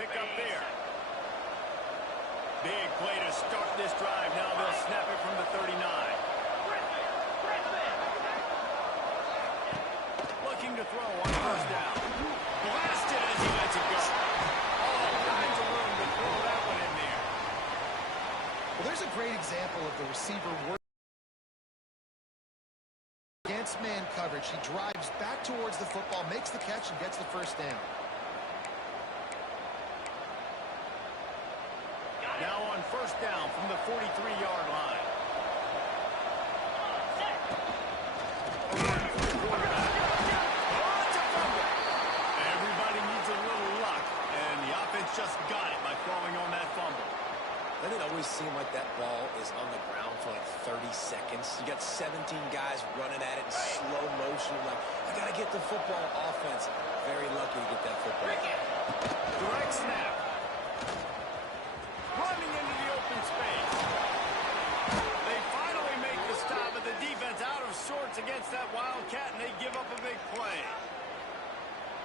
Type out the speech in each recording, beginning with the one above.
pick up there. Big play to start this drive. Now they'll snap it from the 39. Looking to throw on first down. Blasted as he lets it go. All kinds of room to throw that one in there. Well, there's a great example of the receiver working against man coverage. He drives back towards the football, makes the catch, and gets the first down. Now on first down from the 43-yard line. Everybody needs a little luck, and the offense just got it by falling on that fumble. Doesn't it always seem like that ball is on the ground for like 30 seconds? You got 17 guys running at it in slow motion. Like, I got to get the football. Offense, very lucky to get that football. Direct snap. Running into the open space. They finally make the stop, but the defense out of sorts against that Wildcat, and they give up a big play.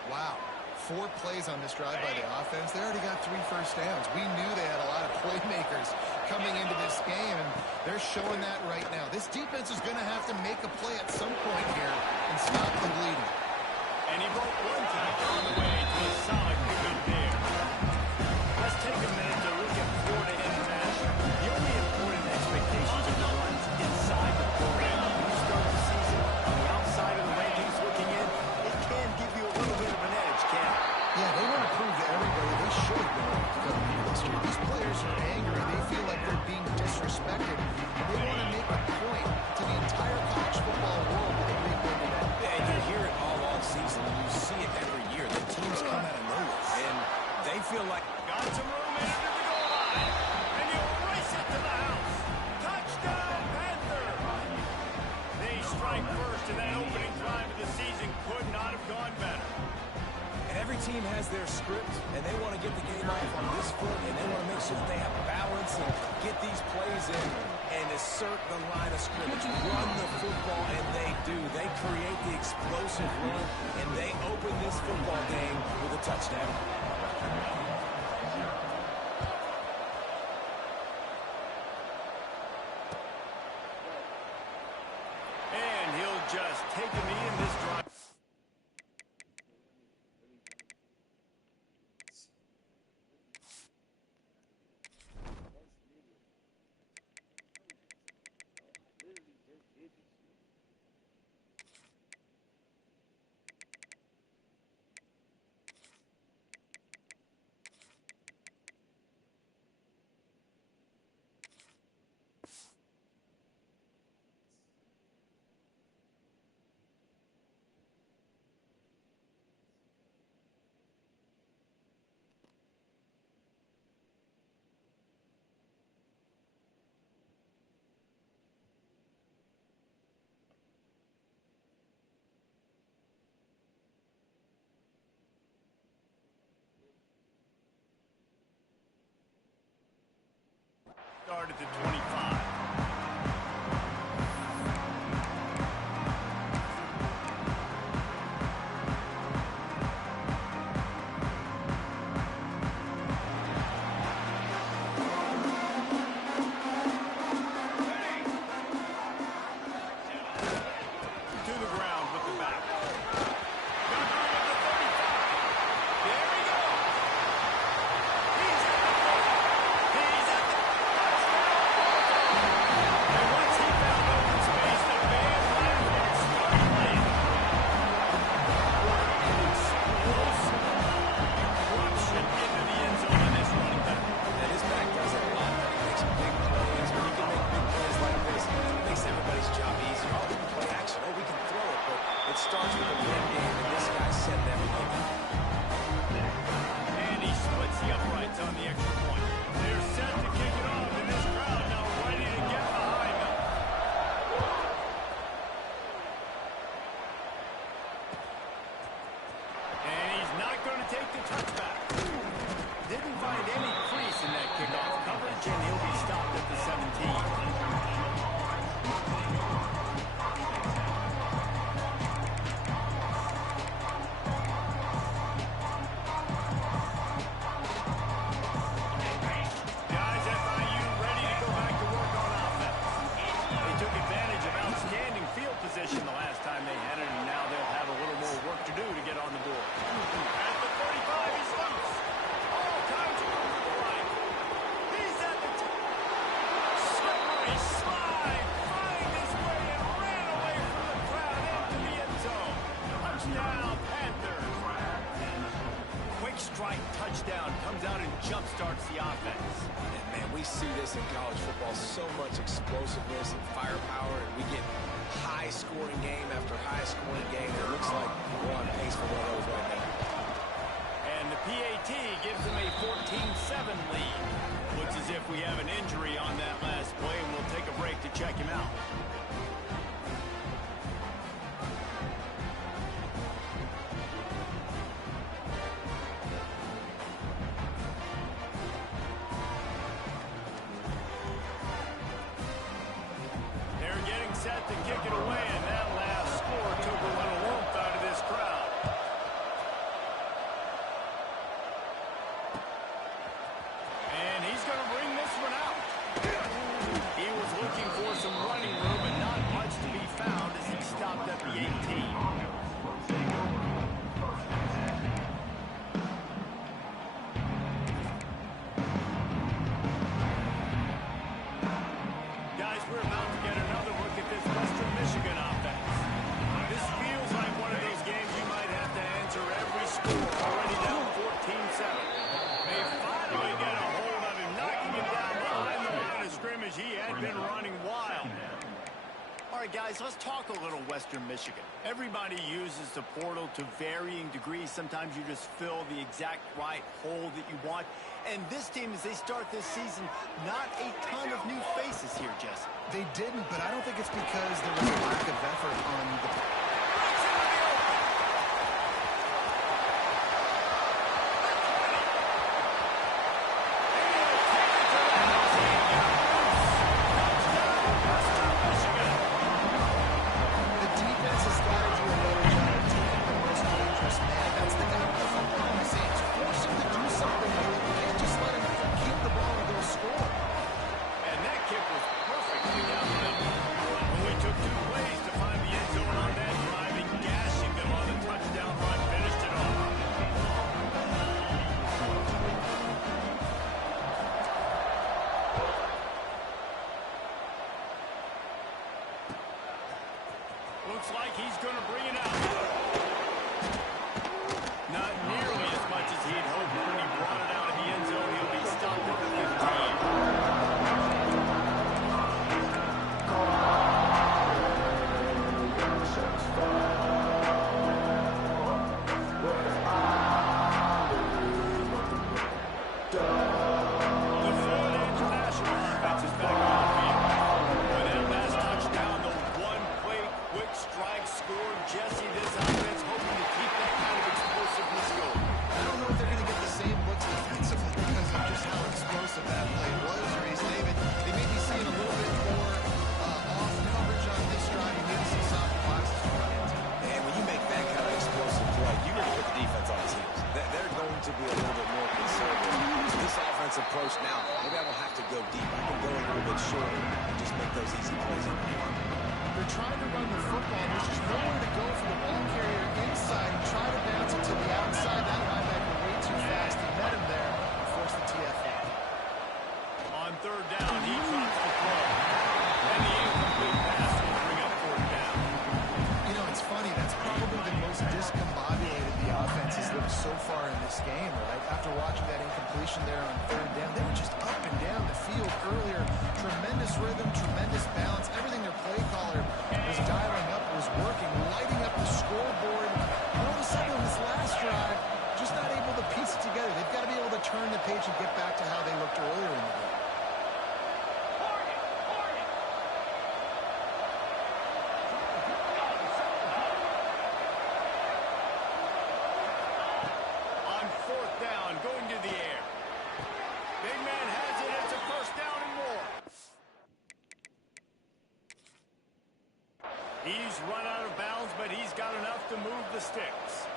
Wow. 4 plays on this drive by the offense. They already got 3 first downs. We knew they had a lot of playmakers coming into this game, and they're showing that right now. This defense is going to have to make a play at some point here and stop the bleeding. And he broke 1 tackle on the way to a solid pickup there. Let's take a minute to look at Florida International. The only important expectations are the ones inside the program. When you start the season on the outside of the rankings looking in, it can give you a little bit of an edge, can't it? Yeah, they want to prove to everybody they should have been ranked coming into this year. These players are angry. They feel like they're being disrespected. And they want to make a point to the entire college football world with a big win today. Yeah, and you hear it all season, and you see it every year. The teams come out of nowhere, and they feel like got some room in it to the goal line, and you race it to the house. Touchdown, Panther! They strike first, and that opening drive of the season could not have gone better. And every team has their script, and they want to get the game off on this foot, and they want to make sure that they have balance and get these plays in and assert the line of scrimmage, run the football, and they do. They create the explosive run, and they open this football game with a touchdown. And he'll just take a knee in this drive. strike touchdown comes out and jump-starts the offense. And, man, we see this in college football, so much explosiveness and firepower, and we get high-scoring game after high-scoring game, and it looks like we're on pace for one of those right now. And the PAT gives them a 14-7 lead. Looks as if we have an injury on that last play, and we'll take a break to check him out. Set to kick it away, and that last score took a little oomph out of this crowd. And he's going to bring this one out. He was looking for some running room, but not much to be found as he stopped at the 18. We're about to get another look at this Western Michigan offense. This feels like one of those games you might have to answer every score. Already down 14-7. They finally get a hold of him, knocking him down behind the line of scrimmage. He had been running wild. All right, guys, let's talk a little Western Michigan. Everybody uses the portal to varying degrees. Sometimes you just fill the exact right hole that you want. And this team, as they start this season, not a ton of new faces here, Jesse. They didn't, but I don't think it's because there was a lack of effort on the... The defense has got to do a better job of taking the most dangerous man. That's the guy with the football in his hands. Force him to do something with it. You can't just let him keep the ball and go score. And that kick was perfectly down the middle. Only took 2 plays to find the end zone on that drive, and gashing them on the touchdown run finished it off. Looks like he's going to bring it out. Not nearly as much as he'd hoped when he brought it out of the end zone. He'll be stopped at the 15. The Florida International offense is back on the field. With that last touchdown, the one-play quick strike scored. Jesse, this offense hoping to keep that kind of explosiveness going. I don't know if they're going to get the same looks defensively because of just how explosive that play was, Reese. David, they may be seeing a little bit more off coverage on this drive. You maybe see soft boxes to run into. And when you make that kind of explosive play, you really put the defense on his heels. They're going to be a little bit more conservative. So this offense approach now, maybe I don't have to go deep. I can go a little bit shorter and just make those easy plays in the run. They're trying to run the football. There's just nowhere to go for the ball carrier inside. He tried to bounce it to the outside. That linebacker way too fast. He met him there and forced the TFL. On third down, he drops the throw. And the incomplete pass will bring up fourth down. You know, it's funny. That's probably the most discombobulated the offense has looked so far in this game, right? After watching that incompletion there on third down, they were just up and down the field earlier. Tremendous rhythm, tremendous balance. Everything their play caller was dialing up was working, lighting up the scoreboard. And all of a sudden on this last drive, just not able to piece it together. They've got to be able to turn the page and get back to how they looked earlier in the game. On fourth down, going to the air. Big man has it. It's a first down and more. He's run out of bounds, but he's got enough to move the sticks.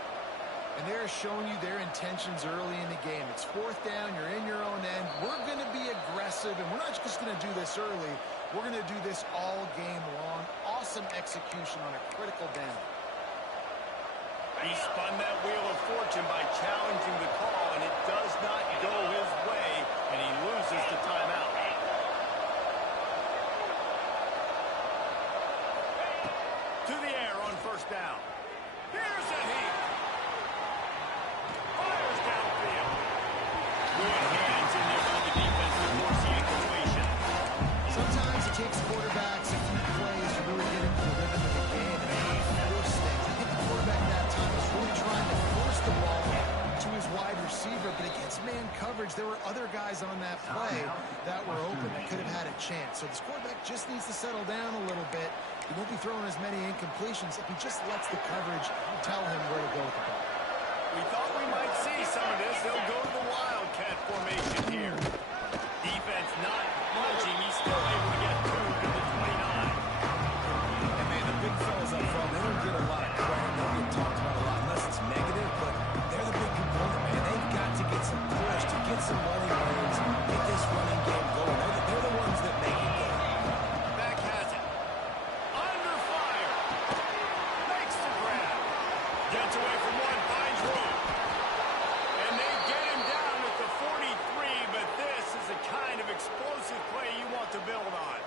And they're showing you their intentions early in the game. It's fourth down. You're in your own end. We're going to be aggressive, and we're not just going to do this early. We're going to do this all game long. Awesome execution on a critical down. He spun that wheel of fortune by challenging the call, and it does not go his way, and he loses the timeout. To the air on first down. Here's a heat. Fires downfield. quarterbacks, a few plays to really get into the rhythm of the game and force things. I think the quarterback that time was really trying to force the ball to his wide receiver, but against man coverage, there were other guys on that play that were open that could have had a chance. So this quarterback just needs to settle down a little bit. He won't be throwing as many incompletions if he just lets the coverage tell him where to go with the ball. We thought we might see some of this. They'll go to the Wildcat formation here. Defense not budging. He's still able to get 2 to the 29. And man, the big fellas up front, they don't get a lot of credit. They don't get talked about a lot unless it's negative, but they're the big component, man. They've got to get some push, to get some running lanes, get this running game going. They're the ones that make it go. Back has it. Under fire. Makes the grab. Gets away from one, finds room. And they get him down at the 43, but this is the kind of explosive play you want to build on.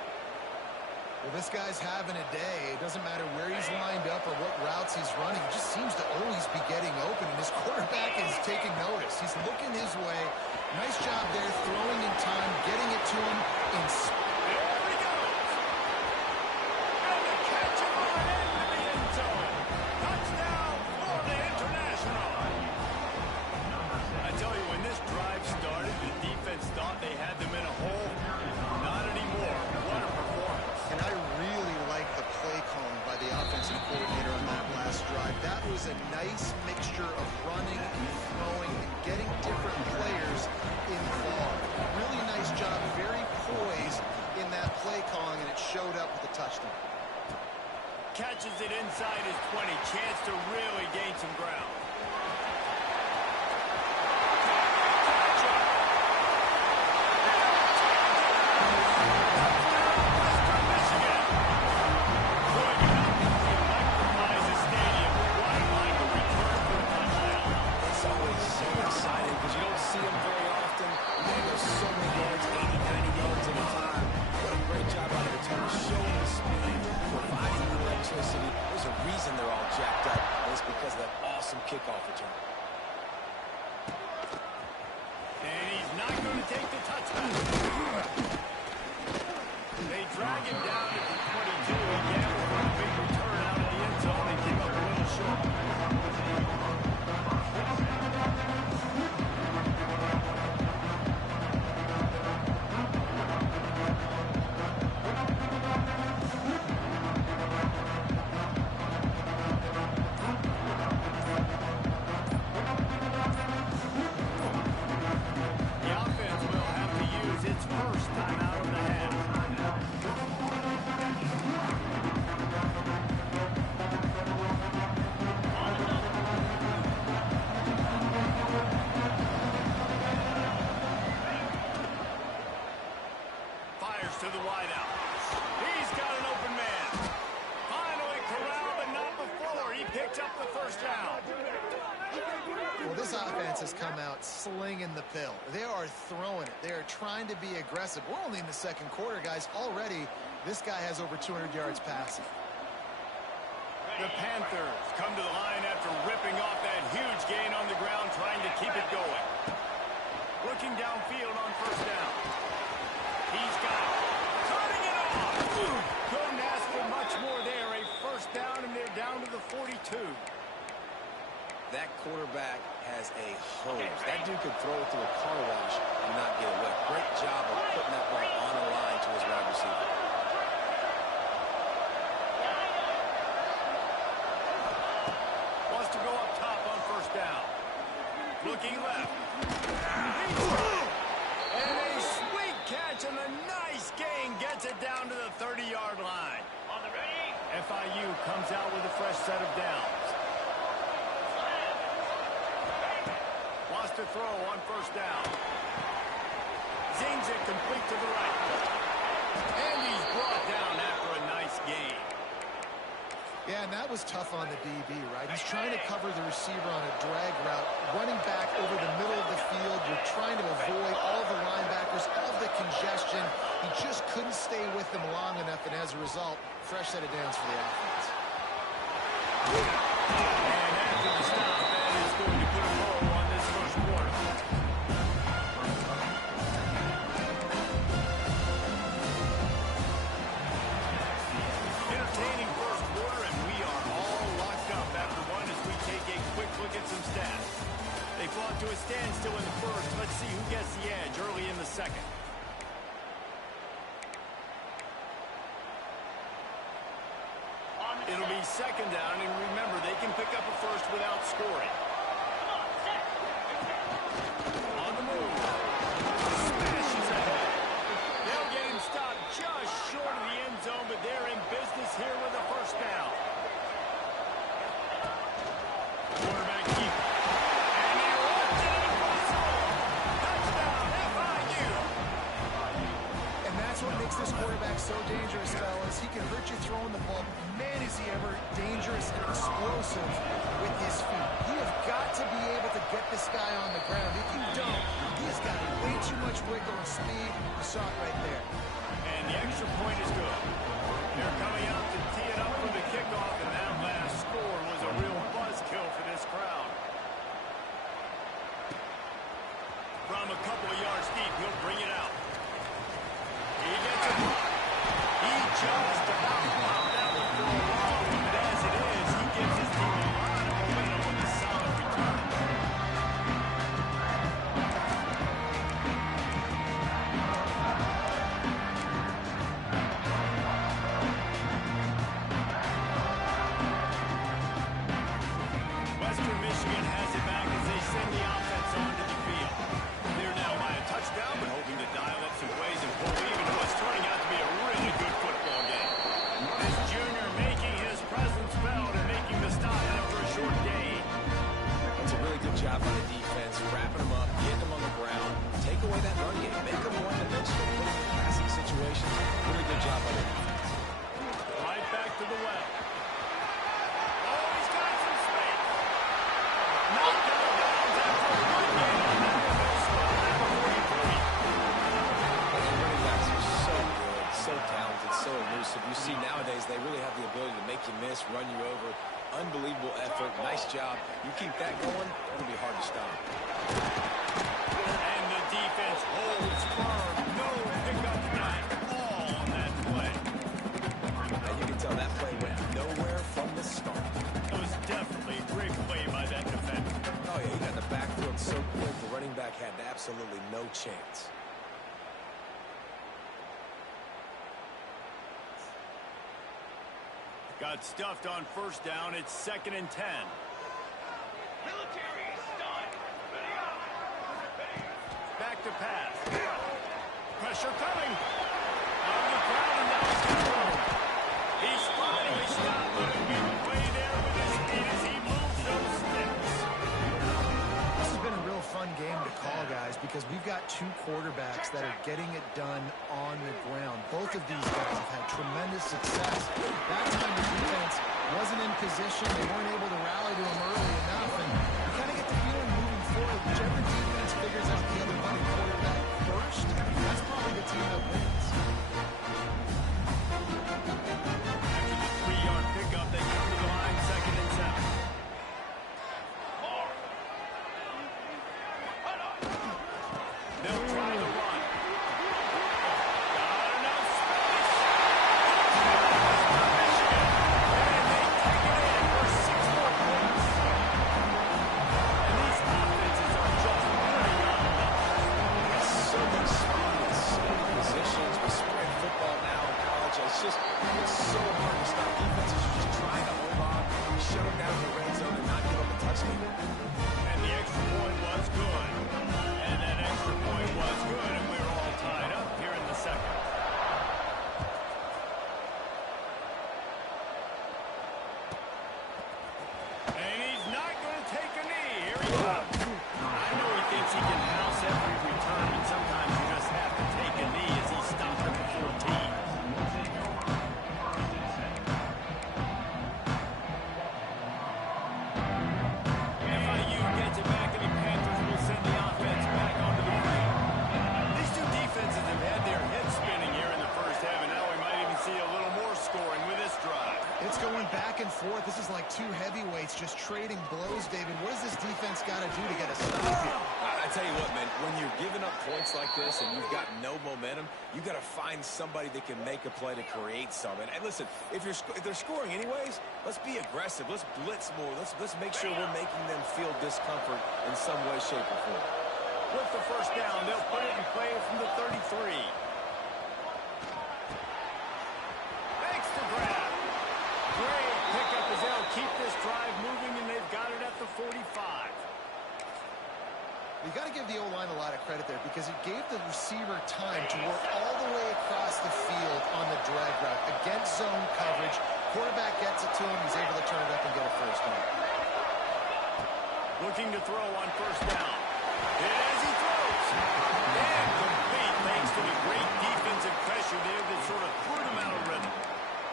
Well, this guy's having a day. It doesn't matter where he's lined up or what routes he's running. He just seems to always be getting open, and his quarterback is taking notice. He's looking his way. Nice job there, throwing in time, getting it to him in speed. There he goes. And the catch him on into the end zone. Touchdown, Florida International. I tell you, when this drive started, the defense thought they had them in a hole. Not anymore. What a performance. And I really like the play calling by the offensive coordinator on that last drive. That was a nice mixture of running and throwing and getting different players involved. Really nice job, very poised in that play calling, and it showed up with a touchdown. Catches it inside his 20. Chance to really gain some ground. There's a reason they're all jacked up. It's because of that awesome kickoff return. And he's not going to take the touchback. They drag him down at the 22. He gambled for a big return out of the end zone and came up a little short. To the wideout. He's got an open man. Finally corralled, but not before. He picked up the first down. Well, this offense has come out slinging the pill. They are throwing it. They are trying to be aggressive. We're only in the second quarter, guys. Already, this guy has over 200 yards passing. The Panthers come to the line after ripping off that huge gain on the ground, trying to keep it going. Looking downfield on first down. He's got it. Cutting it off. Couldn't ask for much more there. A first down, and they're down to the 42. That quarterback has a hose. That dude could throw it through a car wash and not get away. Great job of putting that ball on the line to his wide receiver. Wants to go up top on first down. Looking left. And a sweet catch and a nice gain gets it down to the 30-yard line. On the ready. FIU comes out with a fresh set of downs. Wants to throw on first down. Zings it complete to the right. And he's brought down after a nice gain. Yeah, and that was tough on the DB, right? He's trying to cover the receiver on a drag route, running back over the middle of the field. You're trying to avoid all the linebackers, all the congestion. He just couldn't stay with them long enough, and as a result, fresh set of downs for the offense. And after the stop, that is going to put a bow on this first quarter. see who gets the edge early in the second. It'll be second down, and remember, they can pick up a first without scoring. On the move. Smashes ahead. They'll get him stopped just short of the end zone, but they're in business here with a first down. Quarterback keep. And he runs it impossible. Touchdown, FIU. And that's what makes this quarterback so dangerous, fellas. He can hurt you throwing the ball. Man, is he ever dangerous and explosive with his feet. You have got to be able to get this guy on the ground. If you don't, he's got way too much wiggle and speed. You saw it right there. And the extra point is good. They're coming out to tee it up for the kickoff, and that last score was a real buzzkill for this crowd. From a couple of yards deep, he'll bring it out. He gets a block. He just about popped that one for a long one, but as it is, he gives his team a lot of momentum with a solid return. Western Michigan has it back as they send the offense onto the field. They're now by a touchdown, but hoping to dial up some plays and pull even to what's turning out to be a really good football game. This junior making his presence felt and making the stop after a short gain. It's a really good job by the defense, wrapping them up, getting them on the ground, take away that run game, make them one-dimensional, put them in passing situations. Really good job by the defense. Right back to the well. Oh, he's got some space. Knocked out of bounds after a good gain on that one. They'll spot that before he threw it. Those running backs are so good, so talented, so elusive. You see nowadays they really have the ability to make you miss, run you over. Unbelievable effort. Nice job. You keep that going, it'll be hard to stop. And the defense holds firm. No pickup at all on that play. And you can tell that play went nowhere from the start. It was definitely a great play by that defender. Oh, yeah, he got the backfield so quick, the running back had absolutely no chance. Got stuffed on first down. It's 2nd and 10. Back to pass. Pressure coming. On the ground, and now he's got room. He's finally stopped, but he'll get away there with his feet as he moves those sticks. This has been a real fun game to call, guys, because we've got two quarterbacks that are getting it done on the ground. Both of these guys have had tremendous success. That time the defense wasn't in position. They weren't able to rally to him early enough, and you kind of get the feeling moving forward, whichever defense figures out the other running quarterback first, that's probably the team that wins. After the 3-yard pickup, they come to the line, 2nd and 7. They'll try to run. Got enough space. Michigan. And they take it in for 6 more points. And these offenses are just running on them. So much speed in so many positions. We spread football now in college. It's so hard to stop. Defenses are just trying to hold on, shut them down in the red zone, and not give up a touchdown. And the extra point was good. And that extra point was good, and we're all tied up here in the second. And he's not going to take a knee. Here he comes. I know he thinks he can house every return, but sometimes you just have to take a knee as he stopped at the 14. FIU gets it back, and the Panthers will send the offense back onto the field. These two defenses have had their heads spinning here in the first half, and now we might even see a little more scoring with this drive. It's going back and forth. This is like two heavyweights just trading blows, David. What does this defense got to do to get a stop here? I tell you what, man, when you're giving up points like this and you've got no momentum, you got to find somebody that can make a play to create something. And listen, if they're scoring anyways, let's be aggressive. Let's blitz more. Let's make sure we're making them feel discomfort in some way, shape, or form. With the first down, they'll put it in play from the 33. Thanks to grab. Great pickup as they'll keep this drive moving, and they've got it at the 45. You got to give the O-line a lot of credit there because it gave the receiver time to work all the way across the field on the drag route against zone coverage. Quarterback gets it to him. He's able to turn it up and get a first down. Looking to throw on first down. As he throws. And complete thanks to the great defensive pressure there that sort of threw him out of rhythm.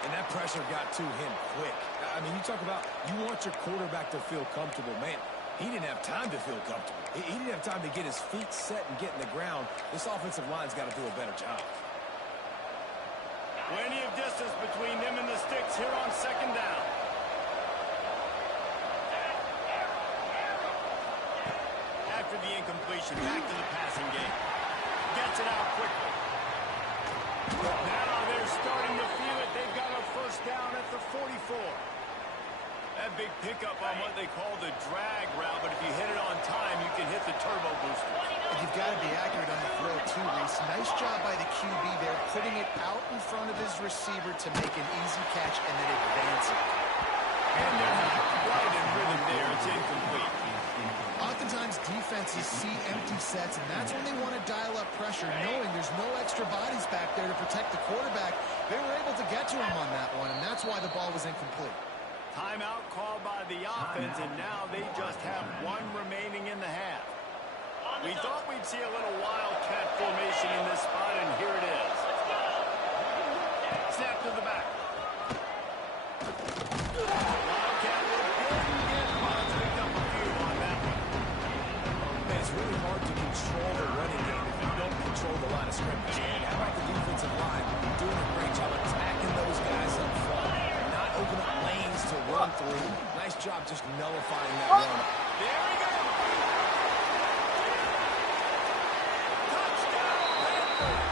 And that pressure got to him quick. I mean, you talk about you want your quarterback to feel comfortable. Man, he didn't have time to feel comfortable. He didn't have time to get his feet set and get in the ground. This offensive line's got to do a better job. Plenty of distance between them and the sticks here on second down. After the incompletion, back to the passing game. Gets it out quickly. Now they're starting to feel it. They've got a first down at the 44. That big pickup on what they call the drag route, but if you hit it on time, you can hit the turbo booster. And you've got to be accurate on the throw, too, Reese. Nice job by the QB there, putting it out in front of his receiver to make an easy catch and then advancing. And they're right in rhythm there. It's incomplete. Oftentimes, defenses see empty sets, and that's when they want to dial up pressure, knowing there's no extra bodies back there to protect the quarterback. They were able to get to him on that one, and that's why the ball was incomplete. Timeout called by the offense, and now they just have one remaining in the half. We thought we'd see a little wildcat formation in this spot, and here it is. Snap to the back. Wildcat looked good, and Bonds picked up a few on that one. Man, it's really hard to control the running game if you don't control the line of scrimmage. And how about the defensive line doing a great job attacking those guys up front, not open up lanes to run through. Nice job just nullifying that run. There we go. Touchdown, Panthers.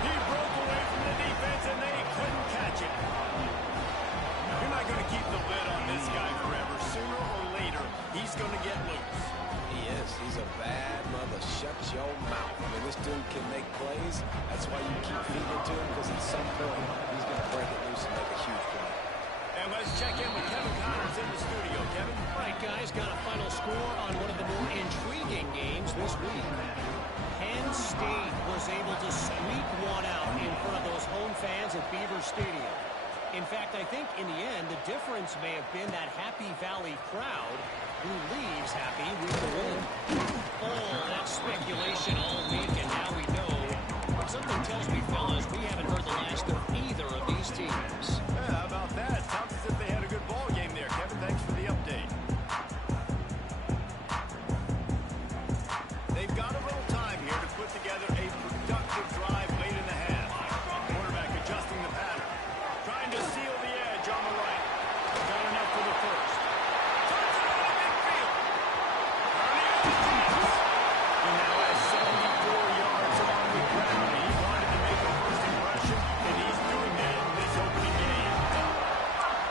He broke away from the defense, and they couldn't catch him. You're not going to keep the lid on this guy forever. Sooner or later, he's going to get loose. He is. He's a bad mother. Shut your mouth. I mean, this dude can make plays. That's why you keep feeding it to him, because at some point, he's going to break it loose and make a huge play. And let's check in with Kevin Connors in the studio. Kevin? All right, guys, got a final score on one of the more intriguing games this week. Penn State was able to squeak one out in front of those home fans at Beaver Stadium. In fact, I think in the end, the difference may have been that Happy Valley crowd who leaves happy with the win. Oh, that's speculation all week, and now we know. But something tells me, fellas, we haven't heard the last of either of these teams. Yeah, how about that? Sounds as if they had a good ball game there, Kevin. Thanks for the update. They've got a little time here to put together a productive drive late in the half. Quarterback adjusting the pattern. Trying to seal the edge on the right. Got enough for the first. Touchdown to midfield. He now has 74 yards on the ground. He wanted to make a first impression, and he's doing that in this opening game.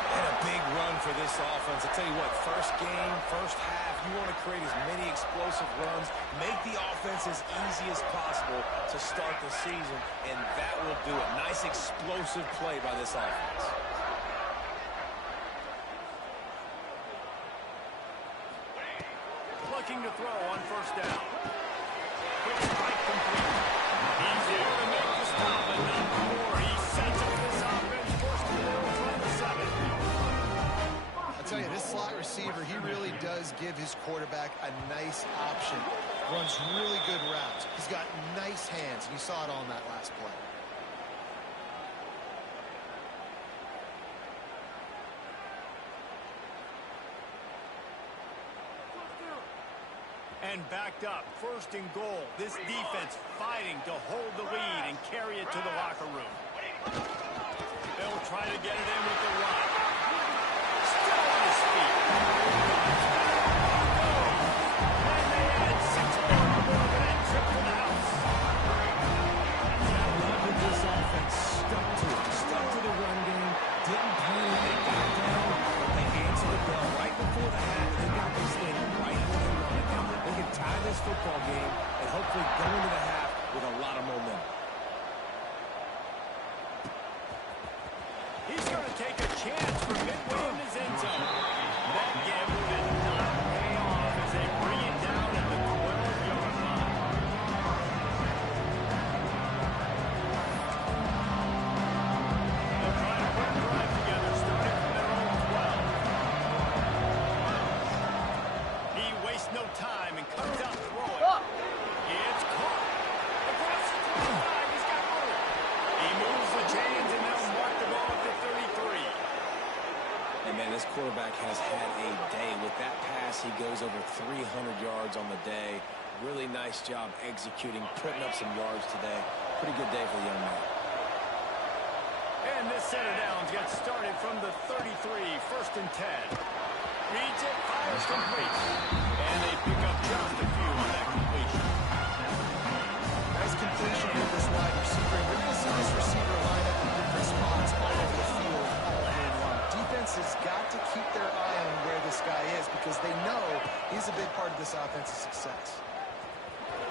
And a big run for this offense. I tell you what, first game, first half, you want to create as many explosive runs, make the offense as easy as possible to start the season, and that will do it. Nice explosive play by this offense. Looking to throw on first down. Quick strike complete. He's there to make the stop, and not before he sets up this offense first and goal from the 7. I'll tell you, this slot receiver, he really does give his quarterback a nice option. Runs really good routes. He's got nice hands. You saw it all in that last play. And backed up, first and goal. This defense fighting to hold the lead and carry it to the locker room. They'll try to get it in with the run. Still on his feet. And they add 6 more to that trip to the house. I love that this offense stuck to it. Stuck to the run game. Didn't panic. They got down. They answered the bell right before the half. They got this thing right when they wanted it. They can tie this football game and actually go into the half with a lot of momentum. He's going to take a chance from midway in his end zone. That gamble did not pay off as they bring it down at the 12-yard line. They'll try to put a drive together, starting from their own 12. He wastes no time and comes out throwing. It's caught. Across the 25, he's got room. He moves the chains and they'll mark the ball at the 33. And man, this quarterback has had a day. With that pass, he goes over 300 yards on the day. Really nice job executing, putting up some yards today. Pretty good day for the young man. And this set of downs got started from the 33, 1st and 10. Reads it, fires complete. And they pick up just a few on that completion. Nice completion with this wide receiver. We're going to see this receiver line up in different spots all over the field all game long. Defense has got to keep their eye on where this guy is because they know he's a big part of this offense's success.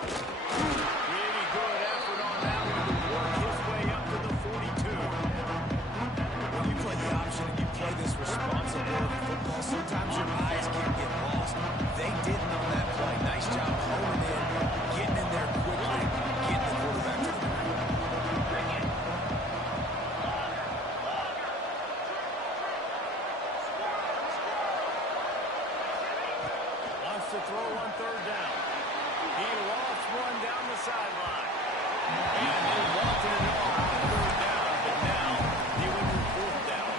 Really good effort on that one to work his way up to the 42. When you play the option and you play this responsibility football, sometimes your eyes can get lost. They didn't on that play. Nice job holding in, getting in there quickly, getting the quarterback to the ground. Wants to throw on 3rd down. He lofts one down the sideline. And they wanted it all on 3rd down, but now he went to 4th down.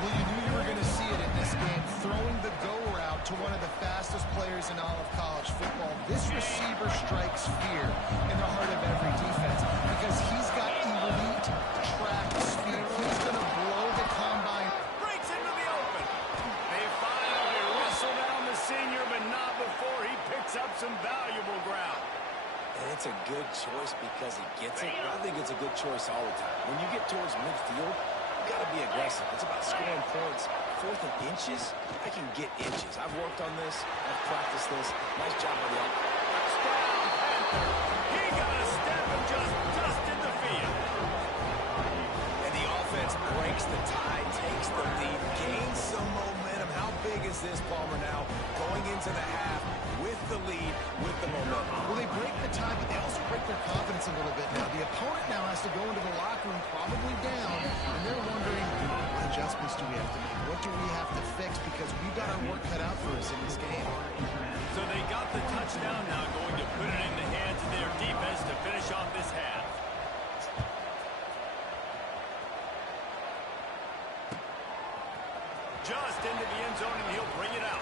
Well, you knew you were going to see it in this game, throwing the go route to one of the fastest players in all of college football. This receiver strikes fear in the heart of every defense because he's got elite track speed. He's going to blow the combine. Breaks into the open. They finally whistle down the senior, but not before he picks up some valuable ground. And it's a good choice because he gets it. But I think it's a good choice all the time. When you get towards midfield, you got to be aggressive. It's about scoring points. 4th and inches, I can get inches. I've worked on this. I've practiced this. Nice job by the offense. Touchdown, Panther. He got a step and just dusted the field. And the offense breaks the tie, takes the lead, gains some momentum. How big is this, Palmer, now? Going into the half with the lead, with the momentum. Well, they break the tie, but they also break their confidence a little bit now. The opponent now has to go into the locker room probably down, and they're wondering, what adjustments do we have to make? What do we have to fix? Because we've got our work cut out for us in this game. So they got the touchdown now, going to put it in the hands of their defense to finish off this half. Just into the end zone, and he'll bring it out.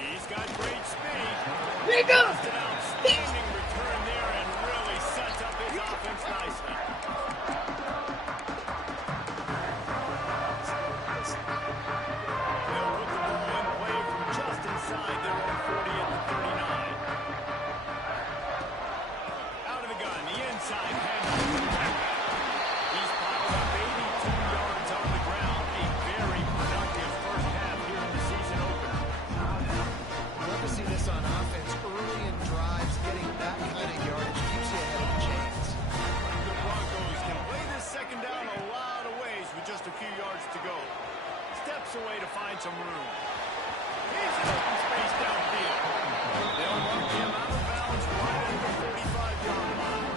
He's got great speed. Just an outstanding return there and really sets up his offense nicely. They'll put the ball in play from just inside their own 40 at the 39. Out of the gun, the inside handoff. He's piled up 82 yards on the ground. A very productive first half here in the season opener. Love to see this on offense early in drives. Getting that kind of yardage keeps you ahead of the chains. The Broncos can play this second down a lot of ways with just a few yards to go. Steps away to find some room. He's in open space downfield. They'll mark him out of bounds right at the 45-yard line.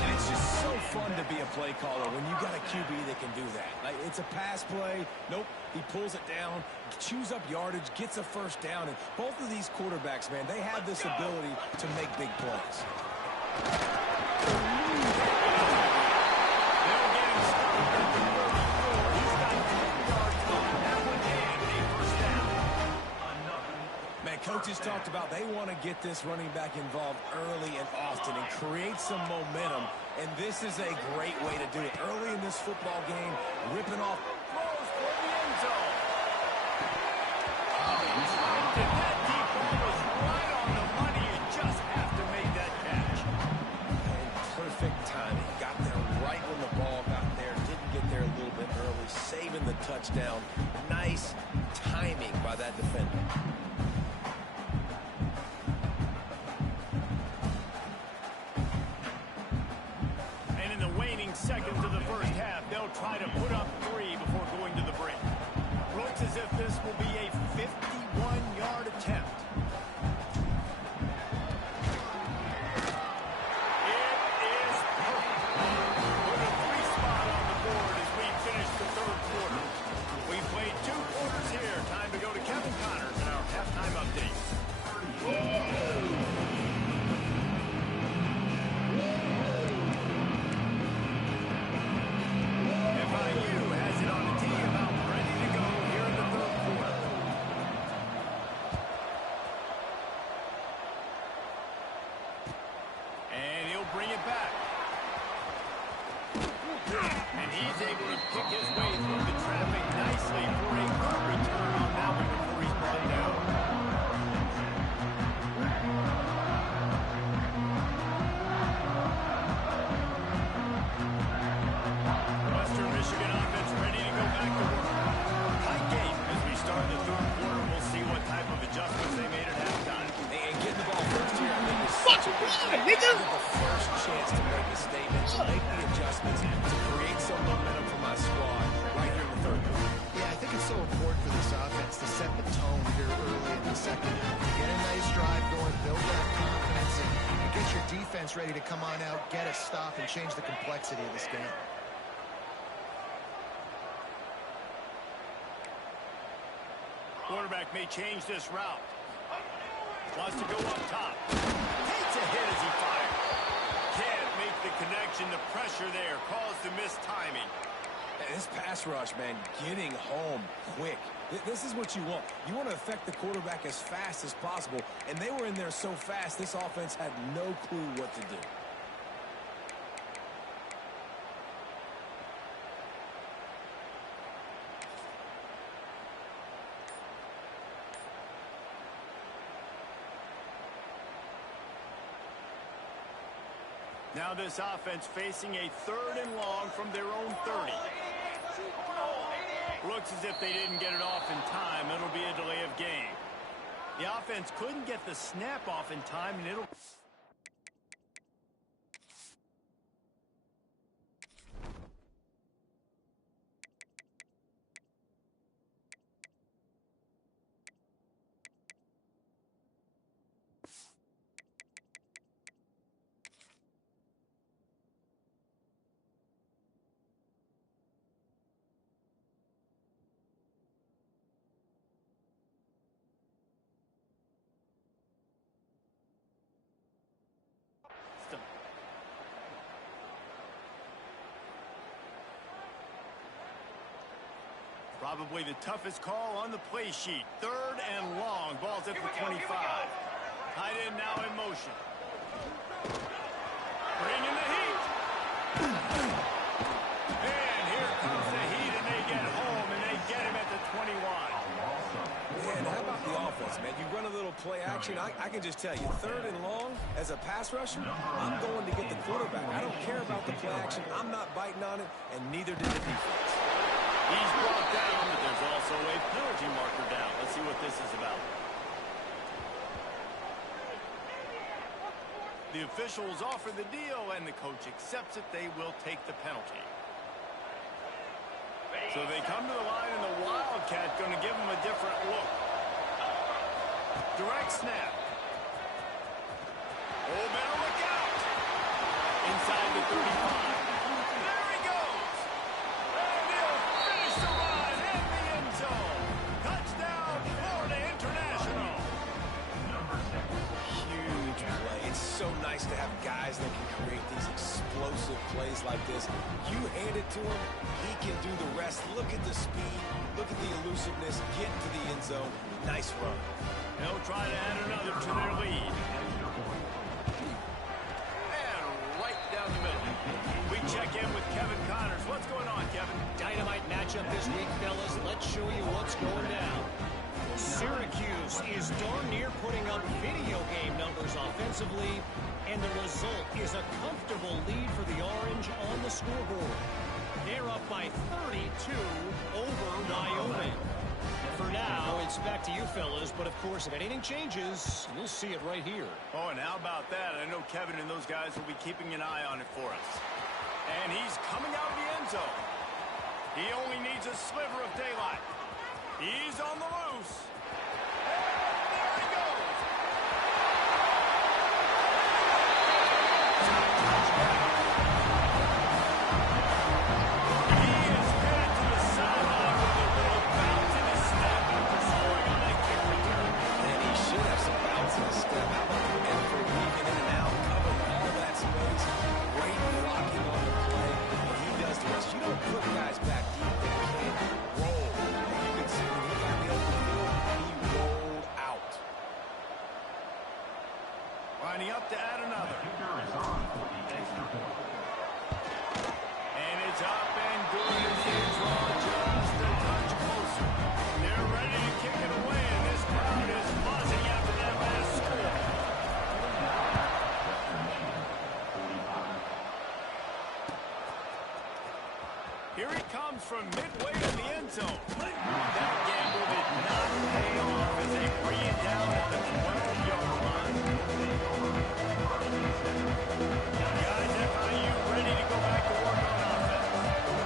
And it's just so fun to be a play caller when you got a QB that can do that. Like, it's a pass play. Nope, he pulls it down, chews up yardage, gets a first down. And both of these quarterbacks, man, they have this ability to make big plays. They'll get him stopped at the 34. He's got 10 yards on that one and a first down. Man, coaches talked about they want to get this running back involved early and often and create some momentum. And this is a great way to do it. Early in this football game, ripping off. Throws for the end zone. Oh, he dropped it. That deep ball was right on the money. You just have to make that catch. And perfect timing. Got there right when the ball got there. Didn't get there a little bit early. Saving the touchdown. Nice timing by that defender. remaining seconds of the first half. They'll try to put up 3 before going to the break. Looks as if this will be a 51-yard attempt. It is perfect. Put a 3 spot on the board as we finish the third quarter. We've played 2 quarters here. Time to go to Kevin Connors in our halftime update. FIU has it on the tee, about ready to go here in the third quarter. And he'll bring it back. And he's able to pick his way through the traffic nicely for a good return on that one before he's brought down. Western Michigan offense ready to go back to work. Tight game as we start the third quarter. We'll see what type of adjustments they made at halftime. And getting the ball first here, I think, is such a big thing. The first chance to make a statement, to make the adjustments, to create some momentum for my squad right here in the third quarter. Yeah, I think it's so important for this offense to set the tone here early in the second half. To get a nice drive going, build that confidence, and get your defense ready to come on out, get a stop, and change the complexity of this game. Quarterback may change this route. Wants to go up top. Takes a hit as he fires. Can't make the connection. The pressure there caused the missed timing. And this pass rush, man, getting home quick. This is what you want. You want to affect the quarterback as fast as possible. And they were in there so fast, this offense had no clue what to do. Now this offense facing a 3rd and long from their own 30. Looks as if they didn't get it off in time. It'll be a delay of game. The offense couldn't get the snap off in time, and it'll... Probably the toughest call on the play sheet. 3rd and long. Ball's at the 25. Tight end now in motion. Bringing the heat. And here comes the heat, and they get home, and they get him at the 21. Man, how about the offense, man? You run a little play action. I can just tell you, 3rd and long, as a pass rusher, I'm going to get the quarterback. I don't care about the play action. I'm not biting on it, and neither did the defense. He's brought down, but there's also a penalty marker down. Let's see what this is about. The officials offer the deal, and the coach accepts it. They will take the penalty. So they come to the line, and the Wildcat going to give them a different look. Direct snap. Oh, better look out. Inside the 35. There he goes. And he'll finish the run in the end zone. Touchdown, Florida International. Huge play. It's so nice to have guys that can create these explosive plays like this. You hand it to him, he can do the rest. Look at the speed. Look at the elusiveness. Get to the end zone. Nice run. They'll try to add another to their lead. And right down the middle. We check in with Kevin Connors. What's going on, Kevin? Dynamite matchup this week, fellas. Let's show you what's going down. Syracuse is darn near putting up video game numbers offensively, and the result is a comfortable lead for the Orange on the scoreboard. They're up by 32 over Wyoming. For now, it's back to you fellas, but of course, if anything changes, you'll see it right here. Oh, and how about that? I know Kevin and those guys will be keeping an eye on it for us. And he's coming out of the end zone. He only needs a sliver of daylight. He's on the loose. And there he goes. He is headed to the sideline with a little bounce in his step after scoring on that kick return. And he should have some bounce in his step. How about the effort weaving in and out, covering all that space, great blocking on the play. When he does the rest, you don't put guys back deep that can't roll. And you can see when he got the open field, he rolled out. Lining up to add another. And it's up and good as they draw just a touch closer. They're ready to kick it away, and this crowd is buzzing after that last score. Here he comes from midway in the end zone. That gamble did not pay off as they bring it down at the 12-yard line. Guys, FIU ready to go back to work on offense.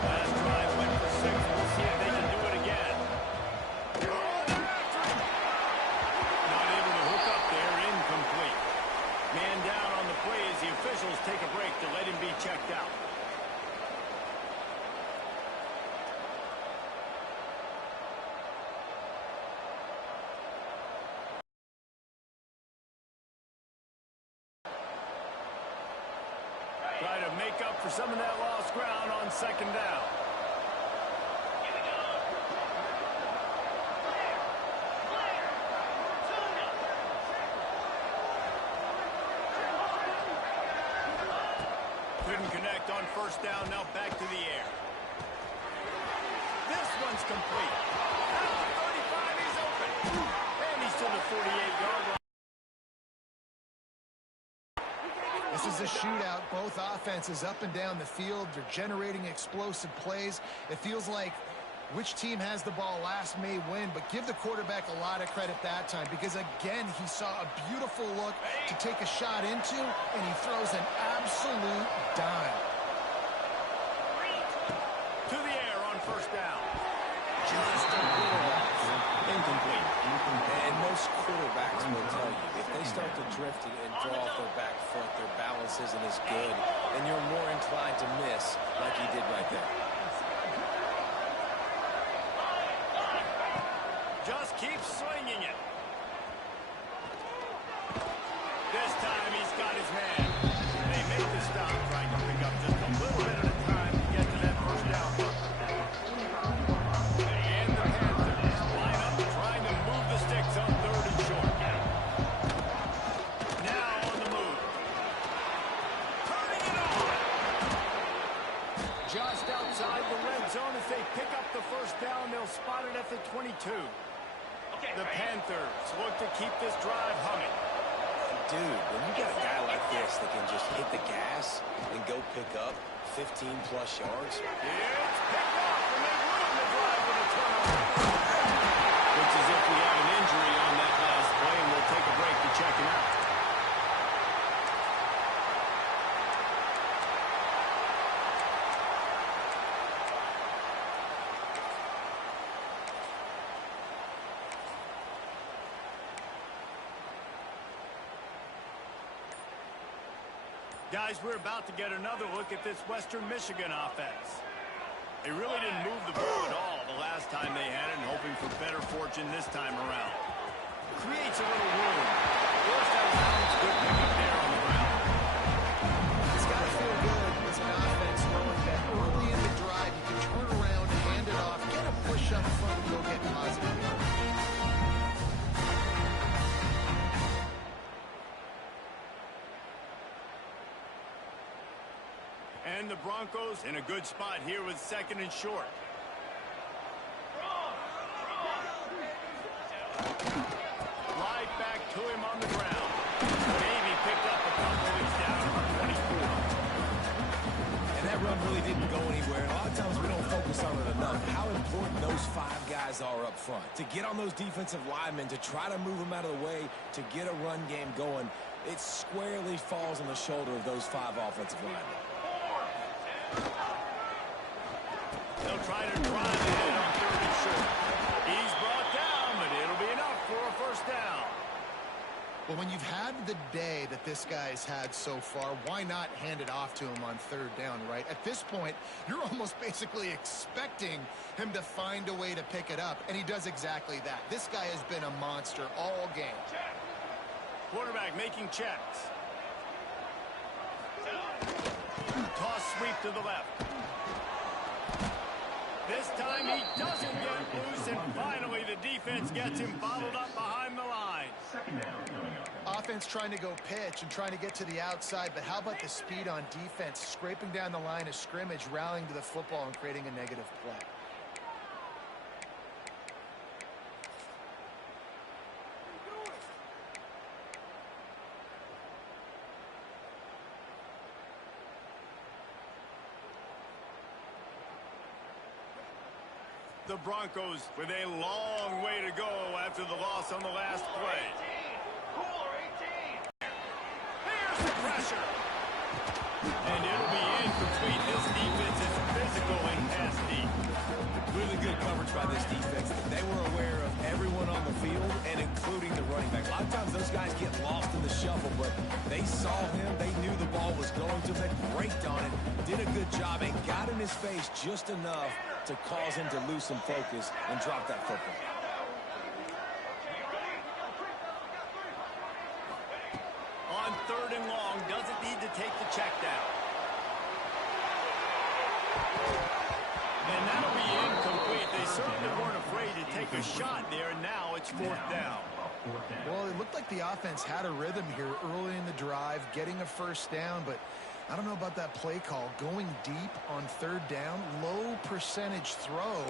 Last drive went for 6. We'll see if they can do it again. Oh, they're after him. Not able to hook up there, incomplete. Man down on the play as the officials take a break to let him be checked out. Try to make up for some of that lost ground on second down. Couldn't connect on first down, now back to the air. This one's complete. At the 35, he's open. And he's to the 48-yard line. This is a shootout. Both offenses up and down the field. They're generating explosive plays. It feels like which team has the ball last may win, but give the quarterback a lot of credit that time because, again, he saw a beautiful look to take a shot into, and he throws an absolute dime. To the air on first down. Just a little off. Incomplete. And most quarterbacks will tell you, if they start to drift and draw off their back foot, their balance isn't as good, and you're more inclined to miss like he did right there. Just keep swinging it. This time he's got his man. They make the stop, trying to pick up just a little bit at a time to get to that first down. And the Panthers line up trying to move the sticks on third and short. Now on the move. Turning it on. Just outside the red zone as they pick up the first down. They'll spot it at the 22. The Panthers look to keep this drive humming. Dude, when you got a guy like this that can just hit the gas and go pick up 15-plus yards. It's picked off, and they ruin the drive with a turnover. Looks as if we have an injury on that last play, and we'll take a break to check him out. Guys, we're about to get another look at this Western Michigan offense. They really didn't move the ball at all the last time they had it, and hoping for better fortune this time around. Creates a little room. First out of bounds, good pickup there on the ground. It's got to feel good as an offense knowing that early in the drive you can turn around, hand it off, get a push up front, and go get positive yards. And the Broncos in a good spot here with second and short. Right back to him on the ground. Maybe picked up a couple. He's down to 24. And that run really didn't go anywhere. And a lot of times we don't focus on it enough. How important those 5 guys are up front. To get on those defensive linemen, to try to move them out of the way, to get a run game going, it squarely falls on the shoulder of those 5 offensive linemen. they'll try to drive ahead on 3rd and short. He's brought down, but it'll be enough for a first down. Well, when you've had the day that this guy's had so far, why not hand it off to him on 3rd down, right? At this point, you're almost basically expecting him to find a way to pick it up, and he does exactly that. This guy has been a monster all game. Quarterback making checks. Toss sweep to the left. This time he doesn't get loose, and finally the defense gets him bottled up behind the line. Offense trying to go pitch and trying to get to the outside, but how about the speed on defense, scraping down the line of scrimmage, rallying to the football, and creating a negative play. The Broncos with a long way to go after the loss on the last play. Here's the pressure. And it'll be incomplete. This defense is physical and pass deep. Really good coverage by this defense. They were aware of everyone on the field, and including the running back. A lot of times those guys get lost in the shuffle, but they saw him. They knew the ball was going to them. They braked on it, did a good job, and got in his face just enough to cause him to lose some focus and drop that football. On 3rd and long, doesn't need to take the check down. And that'll be incomplete. They certainly weren't afraid to take a shot there, and now it's 4th down. Well, it looked like the offense had a rhythm here early in the drive, getting a first down, but I don't know about that play call. Going deep on 3rd down, low percentage throw,